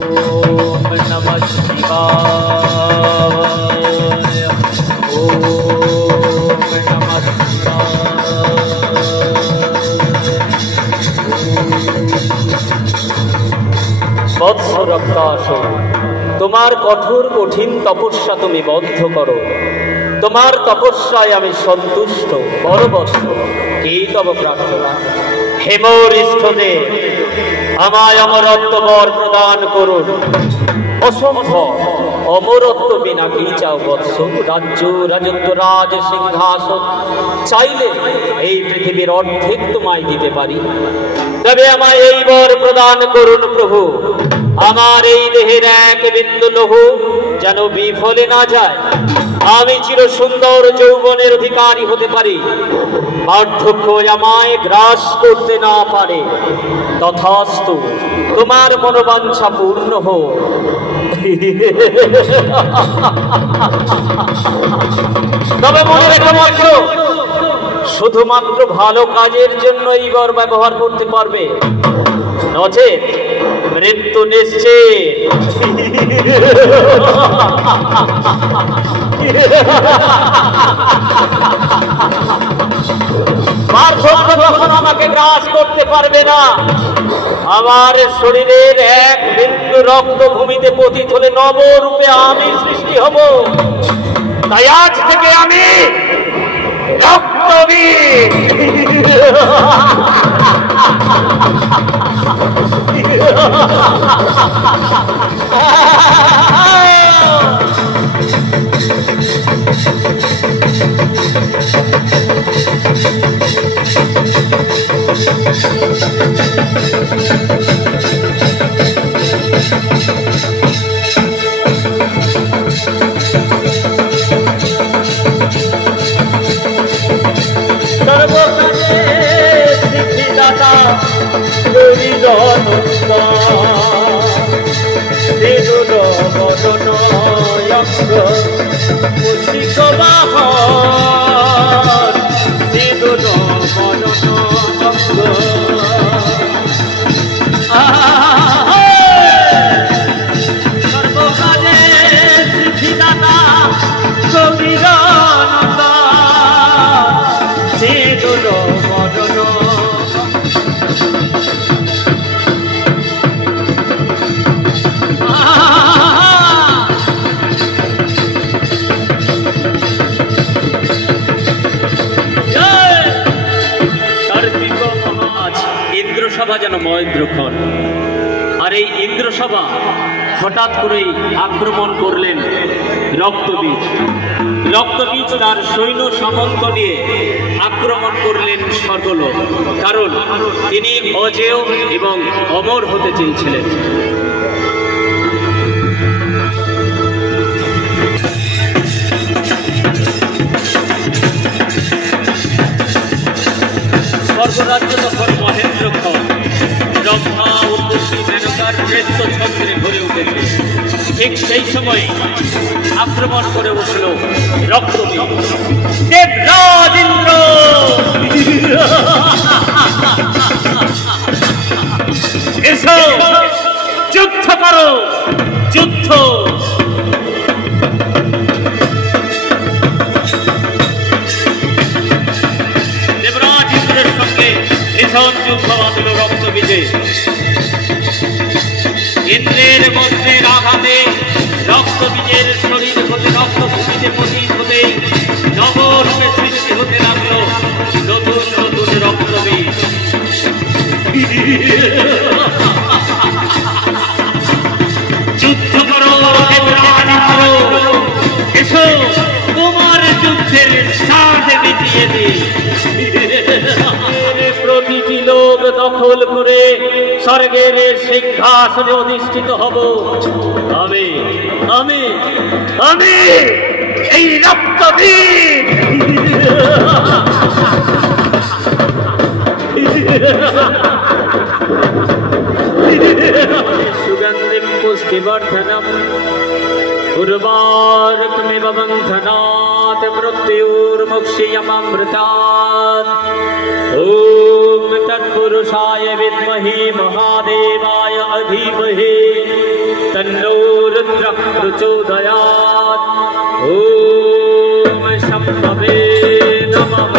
ओम नमः शिवाय। ओम नमः বৎস রক্তাস, তোমার কঠোর কঠিন তপস্যা তুমি বন্ধ করো। তোমার তপস্যায় আমি সন্তুষ্ট। বড় বৎস, কি তব প্রার্থনা? হেমরিষ্ঠদেব, আমায় অমরত্ব বর প্রদান করুন। অসম্ভব, অমরত্ব বিনা কি চাও বৎস? রাজ্য, রাজত্ব, রাজ সিংহাসন চাইলে এই পৃথিবীর অর্ধেক তোমায় দিতে পারি। তবে আমায় এই বর প্রদান করুন প্রভু। আমার এই দেহের এক বিন্দু লহু যেন বিফলে না যায়। আমি চির সুন্দর যৌবনের অধিকারী হতে পারি। বার্ধক্য আমায় গ্রাস করতে না পারে। তথাস্তু, তোমার মনোবাঞ্ছা পূর্ণ হোক। তবে মনে রেখে বৎস, শুধুমাত্র ভালো কাজের জন্য এই বর ব্যবহার করতে পারবে, নচেৎ মৃত্যু নিশ্চিত। বার্ধক্য যখন আমাকে গ্রাস করতে পারবে না, আমার শরীরের এক বিন্দু রক্ত ভূমিতে পতিত হলে নবরূপে আমি সৃষ্টি হব। তাই আজ থেকে আমি রক্তবীর। ইন্দ্রসভা যেন মহেন্দ্রক্ষণ। আর এই ইন্দ্রসভা হঠাৎ করেই আক্রমণ করলেন রক্তবীজ। রক্তবীজ তার সৈন্য সামন্ত নিয়ে আক্রমণ করলেন স্বর্গলোক, কারণ তিনি অজেয় এবং অমর হতে চেয়েছিলেন। স্বর্গরাজ্য তখন মহেন্দ্রক্ষণ, ব্রহ্মা উর্বশী মেনকার নৃত্য ছন্দ্রে ভরে উঠেছে। ঠিক সেই সময় আক্রমণ করে উঠল রক্তবীজ। দেবরাজ ইন্দ্র, এসো যুদ্ধ করো, যুদ্ধ। ভীষণ যুদ্ধ বাঁধল রক্তবীজে। ইন্দ্রের বজ্রের আঘাতে রক্তবীজের শরীর হতে রক্তভূমিতে পতিত হতে নবরূপে সৃষ্টি হতে লাগল নতুন নতুন রক্তবীজ। যুদ্ধ করো দেবরাজ ইন্দ্র, এসো তোমার যুদ্ধের স্বাদ মিটিয়ে দিই। প্রতিটি লোক দখল করে স্বর্গের সিংহাসনে অধিষ্ঠিত হব। আমি আমি আমি এই রক্তবীর। সুগন্ধিম পুষ্টিবর্ধনম উর্বারকমিব বন্ধনাৎ মৃত্যুর্মুক্ষীয়মৃতাৎ। ओम तत्पुरुषाय विद्महे महादेवाय धीमहि तन्नो रुद्र रुचोदयात्। ओम शंभवे नमः।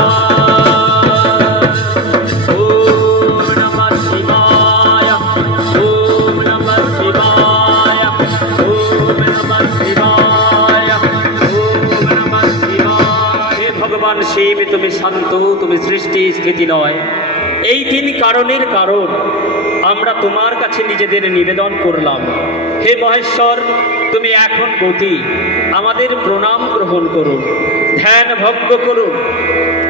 ओम नमः शिवाय। ओम नमः शिवाय। ओम नमः शिवाय। ओम नमः शिवाय। हे भगवान शिव, তুমি শান্ত, তুমি সৃষ্টি স্থিতি নয়। এই তিন কারণের কারণ আমরা তোমার কাছে নিজেদের নিবেদন করলাম। হে মহেশ্বর, তুমি এখন গতি, আমাদের প্রণাম গ্রহণ করুন, ধ্যান ভঙ্গ করুন।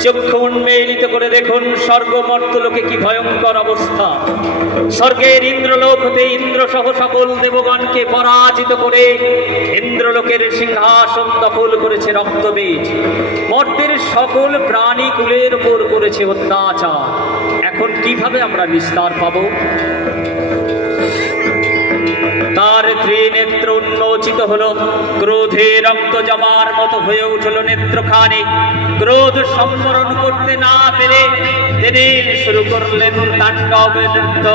চক্ষু উন্মেলিত করে দেখুন স্বর্গ মর্তলোকে কি ভয়ঙ্কর অবস্থা। স্বর্গের ইন্দ্রলোক হতে ইন্দ্র সহ সকল দেবগণকে পরাজিত করে ইন্দ্রলোকের সিংহাসন দখল করেছে রক্তবীজ। মর্তের সকল প্রাণী কুলের উপর করেছে অত্যাচার। এখন কিভাবে আমরা নিস্তার পাব? তার ত্রিনেত্র উন্মোচিত হলো, ক্রোধে রক্ত জমার মতো হয়ে উঠল নেত্রখানি। ক্রোধ সম্বরণ করতে না পেরে তিনি শুরু করলেন তাণ্ডব নৃত্য।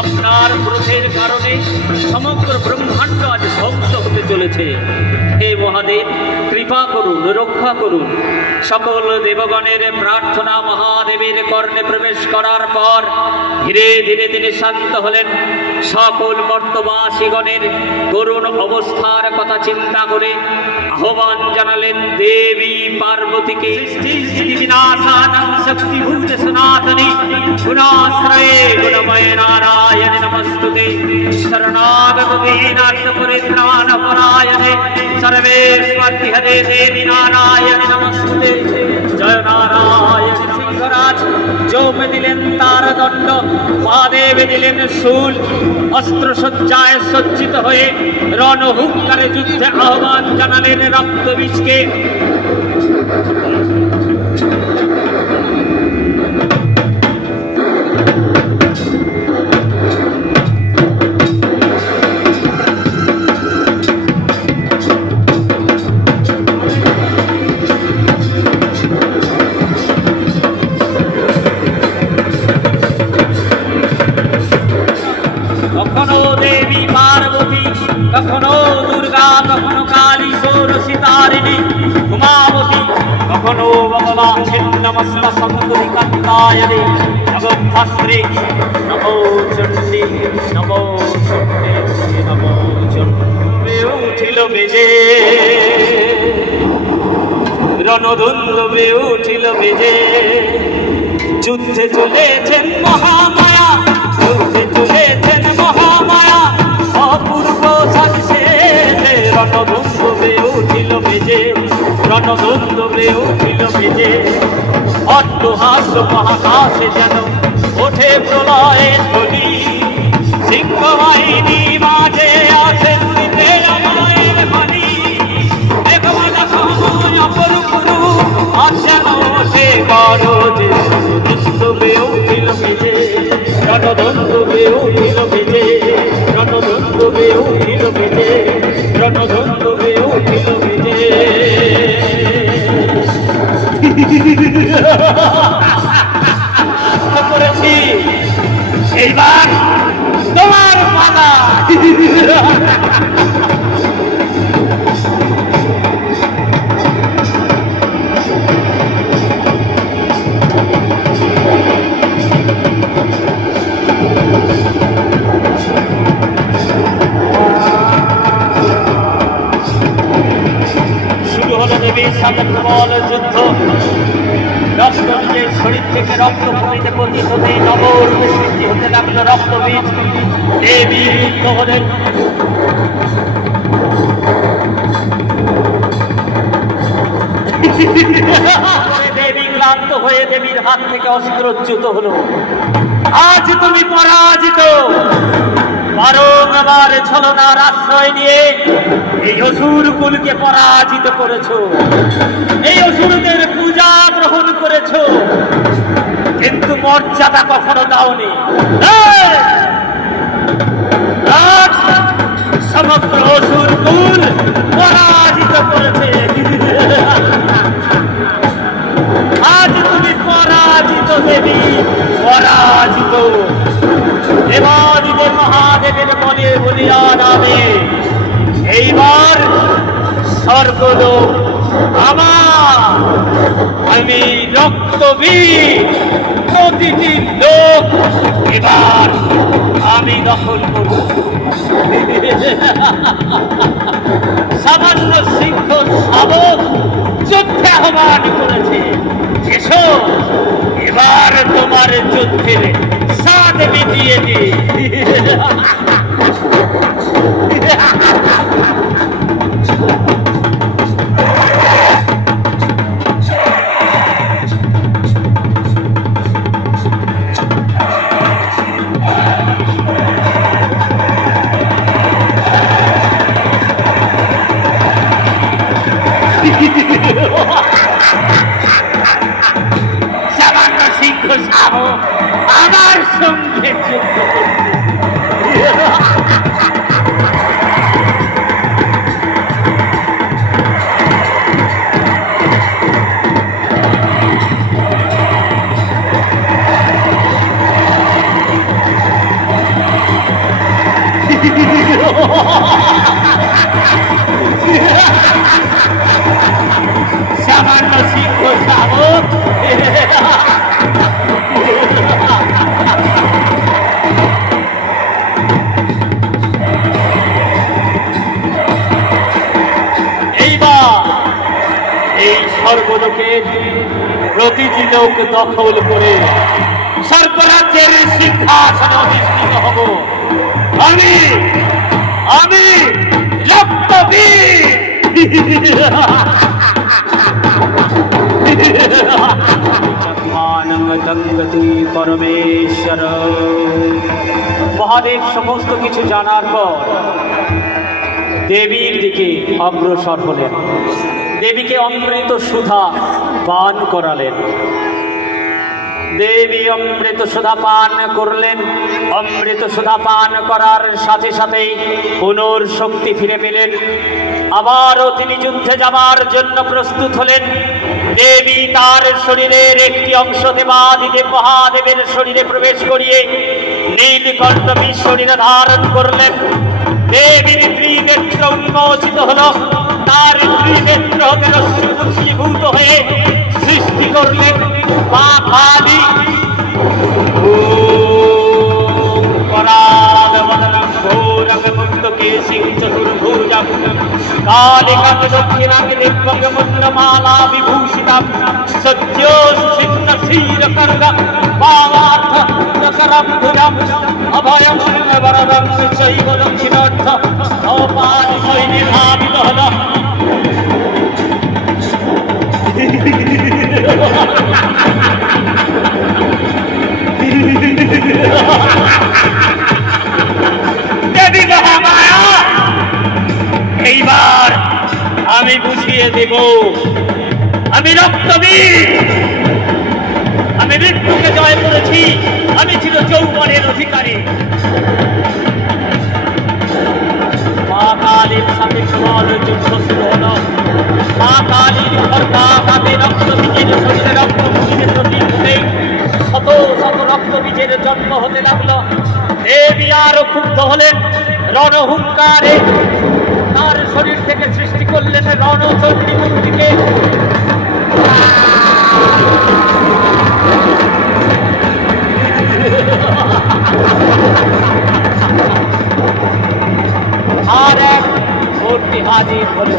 আপনার ক্রোধের কারণে সমগ্র ব্রহ্মাণ্ড আজ ধ্বংস হতে চলেছে। হে মহাদেব, কৃপা করুন, রক্ষা করুন। সকল দেবগণের প্রার্থনা মহাদেবের কর্ণে প্রবেশ করার পর ধীরে ধীরে তিনি শান্ত হলেন। সকল মর্তবাসীগণের করুণ অবস্থার কথা চিন্তা করে আহ্বান জানালেন দেবী পার্বতীকে। শক্তিভূত সনাতনী গুণাশ্রয়ে গুণময় নারায়ণ নমস্তুতে। শরণাগত দীনার্থ পরিত্রাণ পরায়ণে সর্বেশ্বরী হরে দেবী নারায়ণ নমস্তুতে। জয় নারায়ণ। সিংহরাজ যৌমে দিলেন তার দণ্ড, মহাদেবে দিলেন শূল। অস্ত্রসজ্জায় সজ্জিত হয়ে রণহুঙ্কারে যুদ্ধে আহ্বান জানালেন রক্তবীজকে। কখনো দুর্গা, কখনো কালী, ষোড়শী তারিণী, উমাবতী, কখনো ভগবা ছিন্নমস্ত সন্তরি কান্তায়নে জগদ্ধাত্রী। নমো চণ্ডী, নমো চণ্ডী, নমো চণ্ডী। উঠিল বেজে রণধুন্দবে উঠিল বেজে। যুদ্ধে চলেছেন মহামায়া, যুদ্ধে চলেছেন মহামায়া। অপূর্ব সাজসে রণধুন্দবে উঠিল বেজে, রণধুন্দবে উঠিল বেজে। অট্টহাস্য মহাকাশে যেন ওঠে প্রলয়ের ধ্বনি। সিংহ বাহিনী মাঝে আসে দিতে রামায়ণ বাণী। মেঘমালা সময় অপরূপ রূপ, আজ যেন সে গরজে। রণধুন্দবে উঠিল বেজে, রণধুন্দবে উঠিল বেজে, রণধুন্দবে উঠিল বেজে, রণধুন্দবে উঠিল বেজে। করেছি, এইবার তোমার পালা। শুরু হলো দেবীর সাথে প্রবল যুদ্ধ। রক্ত নিজের শরীর থেকে রক্ত ভূমিতে পতিত হতে নবরূপে সৃষ্টি হতে লাগলো রক্তবীজ। দেবী রুদ্ধ হলেন। দেবী ক্লান্ত হয়ে দেবীর হাত থেকে অস্ত্রচ্যুত হলো। আজ তুমি পরাজিত। বারংবার ছলনার আশ্রয় নিয়ে এই অসুর কুলকে পরাজিত করেছো, এই অসুরদের পূজা গ্রহণ করেছো। মর্যাদা কখনো দাওনি। আজ সমগ্র অসুর কুল পরাজিত করেছে। আজ তুমি পরাজিত দেবী, পরাজিত। দেবাদিদেব মহাদেবের বলে বলিয়া নামে এইবার স্বর্গলোক আমার। আমি রক্তবীর, প্রতিটি লোক এবার আমি দখল করব। সামান্য সিংহ শাবক যুদ্ধে আহ্বান করেছে, এসো এবার তোমার যুদ্ধের স্বাদ মিটিয়ে দি। সামান্য সিংহ শাবক আমার সঙ্গে যুদ্ধ করবে। সামান্য সিংহ শাবক এইবার এই স্বর্গলোকের প্রতিটি লোক দখল করে স্বর্গরাজ্যের সিংহাসনে অধিষ্ঠিত হব। আমি আমি রক্তবীর। পরমেশ্বর মহাদেব সমস্ত কিছু জানার পর দেবীর দিকে অগ্রসর হলেন। দেবীকে অমৃত সুধা পান করালেন। দেবী অমৃত সুধা পান করলেন। অমৃত সুধা পান করার সাথে সাথেই পুনর্শক্তি ফিরে পেলেন। আবারও তিনি যুদ্ধে যাবার জন্য প্রস্তুত হলেন। দেবী তার শরীরের একটি অংশ দেবাদিদেব মহাদেবের শরীরে প্রবেশ করিয়ে নীলকণ্ঠ শরীরে ধারণ করলেন। দেবীর ত্রিনেত্র উন্মোচিত হল। তার ত্রিনেত্র হতে রশ্মিভূত হয়ে সৃষ্টি করলেন মা কালী। চতুর্ভুজম কালিকাং দক্ষিণাং দিব্যং মুন্ডমালা বিভূষিতাম সত্যোচ্ছিন্ন ক্ষীরকর্ণ পাওয়ার্থ করম ভুজম অভয়ং বরদং চৈব দক্ষিণার্থ নৌপাল সৈন্যে ধাবিত হল। দেবী মহামায়া এইবার আমি বুঝিয়ে দেব আমি রক্তবীর। আমি মৃত্যুকে জয় করেছি। আমি ছিল যৌবনের অধিকারী। মা কালীর সাথে প্রবল যুদ্ধ শুরু হল। মা কালীর খড়গা হাতে রক্তবীজের শরীরে রক্তবীজের প্রতীক হতে শত শত রক্তবীজের জন্ম হতে লাগলো। দেবী আরো ক্ষুব্ধ হলেন। রণহুঙ্কারে তার শরীর থেকে সৃষ্টি করলেন রণচণ্ডী মূর্তিকে। আর এক মূর্তি হাজির হল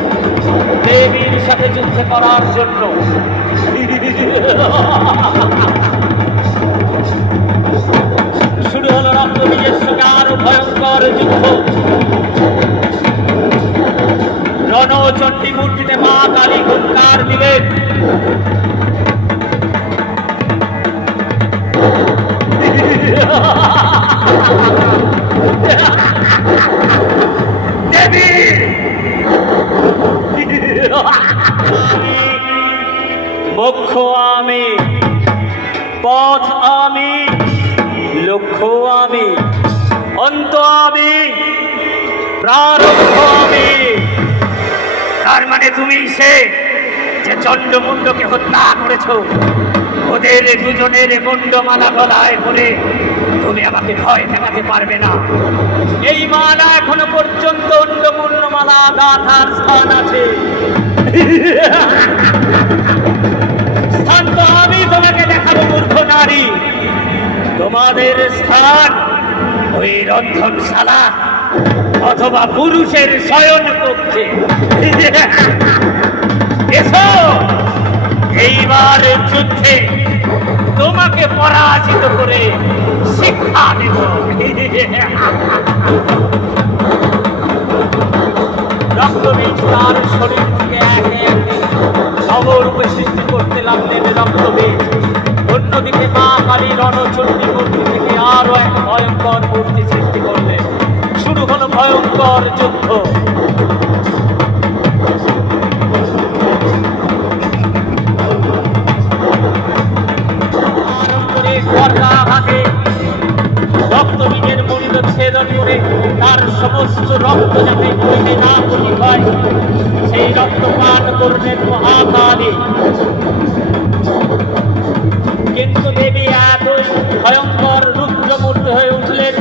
দেবীর সাথে যুদ্ধ করার জন্য। শুরু হলো রক্তবীজের সঙ্গে আরো ভয়ঙ্কর যুদ্ধ। রণচণ্ডী মূর্তিতে মা কালী হুঙ্কার দিলেন। দেবী মোক্ষ আমি পথ আমি, লক্ষ্য আমি, অন্ত আমি, প্রারব্ধ আমি। তার মানে তুমি সে যে চন্ডমুণ্ডকে হত্যা করেছ। ওদের দুজনের মুন্ডমালা গলায় পরে তুমি আমাকে ভয় দেখাতে পারবে না। এই মালা এখনো পর্যন্ত অন্য মুন্ডমালা গাথার স্থান আছে। স্থান তো আমি তোমাকে দেখাবো মূর্খ নারী। তোমাদের স্থান ওই রন্ধনশালা অথবা পুরুষের শয়ন কক্ষে। এসো, এইবার যুদ্ধে তোমাকে পরাজিত করে শিক্ষা দেব। রক্তবীজ তার শরীর থেকে একে একে নবরূপে সৃষ্টি করতে লাগলেন রক্তবীজ। অন্যদিকে মা কালী রণচণ্ডী মূর্তি থেকে আরো এক ভয়ঙ্কর মূর্তি সৃষ্টি করলেন। শুরু হলো ভয়ঙ্কর যুদ্ধ। রক্তবীজের মুণ্ড ছেদন করে তার সমস্ত রক্ত যাতে বইতে না পতিত হয়, সেই রক্ত পান করলেন মহাকালী। কিন্তু দেবী এতই ভয়ঙ্কর রুদ্রমূর্তি হয়ে উঠলেন,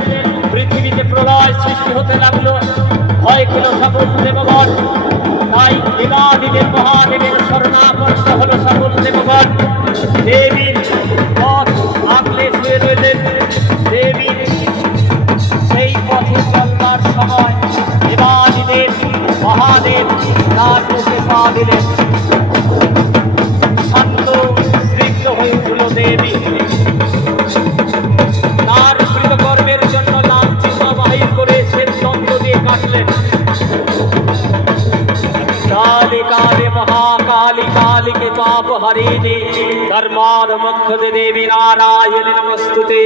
পৃথিবীতে প্রলয় সৃষ্টি হতে লাগলো। ভয় খেল সকল দেবগণ। তাই দেবাদিদেব মহাদেবের শরণাপন্ন হল সকল দেবগণ। দেবীর পথ আগলে শুয়ে রইলেন। দেবীর সেই পথে চলবার সময় দেবাদিদেব মহাদেব তার মুখে পা দিলেন। শান্ত স্নিগ্ধ হয়ে উঠল দেবী। তার কৃতকর্মের জন্য লাঞ্ছিত বাহির করে সে দ্বন্দ্ব দিয়ে কাটলেন। काले काले महाकाली काली के पाप हरिणी धर्माधमक्षते देवी नारायणी नमस्तुते।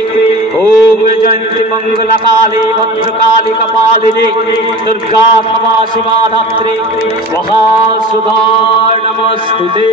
ओम जयंती मंगल काली भद्रकाली कपालिनी दुर्गा क्षमा शिवा धात्री महासुधा नमस्तुते।